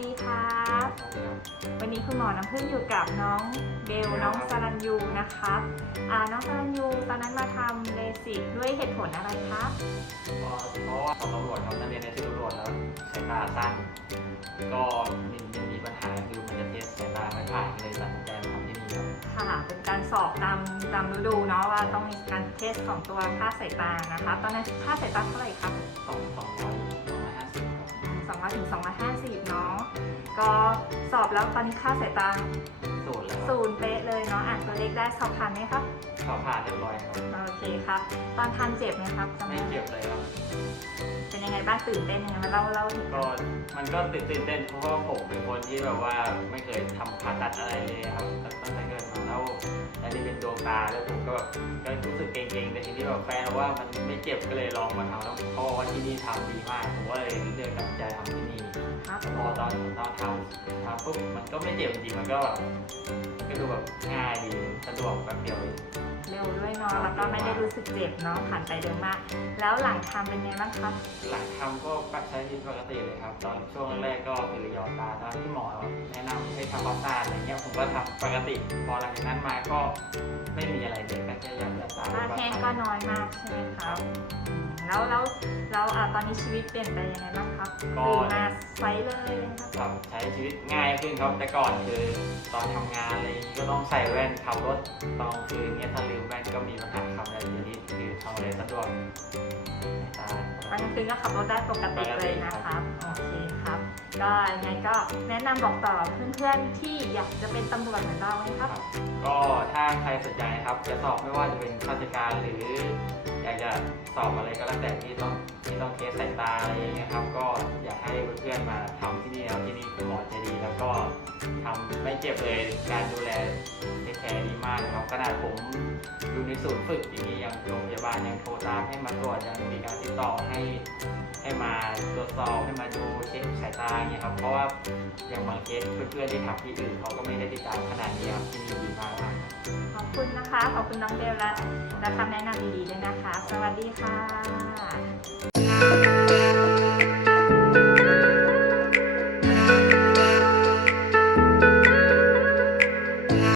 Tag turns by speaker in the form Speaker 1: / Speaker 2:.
Speaker 1: ดีครับ วันนี้คุณหมอน้ำพึ่งอยู่กับน้องเบลน้องสรัญยูนะครับอ่าน้องสรัญยูตอนนั้นมาทำเลสิกด้วยเหตุผลอะไรครับ
Speaker 2: เพราะว่าตอนตำรวจครับนักเรียนในที่ตำรวจแล้วสายตาสั้นก็มันมีปัญหาคือมันจะเทสสายตาไม่ผ่านเลยตัดสินใจมาทำที่นี่ครับ
Speaker 1: ค่ะเป็นการสอบตามตามดูเนาะว่าต้องมีการเทสของตัวค่าสายตานะคะ ตอนนั้นค่าสายตาเท่าไหร่ครับ
Speaker 2: สองสองร้อย
Speaker 1: 200ถึง250 เนาะ ก็สอบแล้วตอนนี้ค่าสายตา
Speaker 2: สูตรแล้วครับ
Speaker 1: ศูนย์เป๊ะเลยเนาะ อ่านตัวเลขได้สอบผ่านไหมครับ
Speaker 2: สอบผ่านเรียบร้อยครับ
Speaker 1: โอเคครับ ตอนทำเจ็บไหมครับจำ
Speaker 2: ไม่
Speaker 1: ได้
Speaker 2: เจ็บเลยครับ
Speaker 1: เป็นยังไงบ้างตื่นเต้นยังไงมาเล่าเล่าถึง
Speaker 2: ก็มันก็ตื่นตื่นเต้นเพราะว่าผมเป็นคนที่แบบว่าไม่เคยทำผ่าตัดอะไรเลยครับตั้งแต่ วงตาแล้วผมก็แบบก็รู้สึกเก่งๆแต่ทีนี้แบบแฟนบอกว่ามันไม่เจ็บก็เลยลองมาทำแล้วเขาบอกว่าที่นี่ทำดีมากผมก็เลยเลือกตัดสินใจทำที่นี่
Speaker 1: ครับ
Speaker 2: พอตอนตอนทำทำปุ๊บมันก็ไม่เจ็บจริงๆมันก็แบบก็ดูแบบ ก็
Speaker 1: ไม่ได้รู้สึกเจ็บเนาะผ่านไปเร็วมาก แล้วหลังทำเป็นไงบ้างครับ
Speaker 2: หลังทำก็ใช้ชีวิตปกติเลยครับ ตอนช่วงแรกก็คือยอมตาตอนที่หมอแนะนำให้ทำความสะอาดอะไรเงี้ยผมก็ทำปกติ พอหลังจากนั้นมาก็ไม่มีอะไรเลยก็แค่ยอมตา
Speaker 1: ค่าแห้งก็น้อยมากใช่ไหมครับอืมแล้วแล้ว แล้วอ่าตอนนี้ชีวิตเปลี่ยนไปยังไงบ้างครับตื่นมาไฟเลยครับ
Speaker 2: ครับใช้ชีวิตง่ายขึ้นครับแต่ก่อนคือตอนทำงานอะไรอย่างงี้ก็ต้องใส่แว่นขับรถตอนกลางคืนเนี้ยถ้าลืมแว่นก็มีปัญหาครับแต่ทีนี้คือทำอะไรสะดวกสาย
Speaker 1: ตอนกลางคืนก็ขับรถได้ปกติเลยนะครับ โอเคครับ ก็ยังไงก็แนะนำบอกต่อเพื่อนๆที่อยากจะเป็นตำรวจเหมือนเราไหมครั
Speaker 2: บ ก็ถ้าใครสนใจนะครับจะสอบไม่ว่าจะเป็นข้าราชการหรือ อยากจะสอบอะไรก็แล้วแต่ที่ต้องที่ต้องเคสสายตาอะไรอย่างเงี้ยครับ ก็อยากให้เพื่อนๆมาทำที่นี่นะครับที่นี่คุณหมอใจดี แล้วก็ทำไม่เจ็บเลยการดูแล ขนาดผมอยู่ในศูนย์ฝึกอย่างนี้ยังโรงพยาบาลยังโทรตามให้มาตรวจยังมีการติดต่อให้ให้มาตรวจสอบให้มาดูเช็คสายตาเงี้ยครับเพราะว่าอย่างบางเคสเพื่อนๆที่ทำที่อื่นเขาก็ไม่ได้ติดตามขนาดนี้ครับที่นี่ดีมากครับ
Speaker 1: ขอบคุณนะคะ ขอบคุณน้องเบลและและคำแนะนำดีๆด้วยนะคะ สวัสดีค่ะ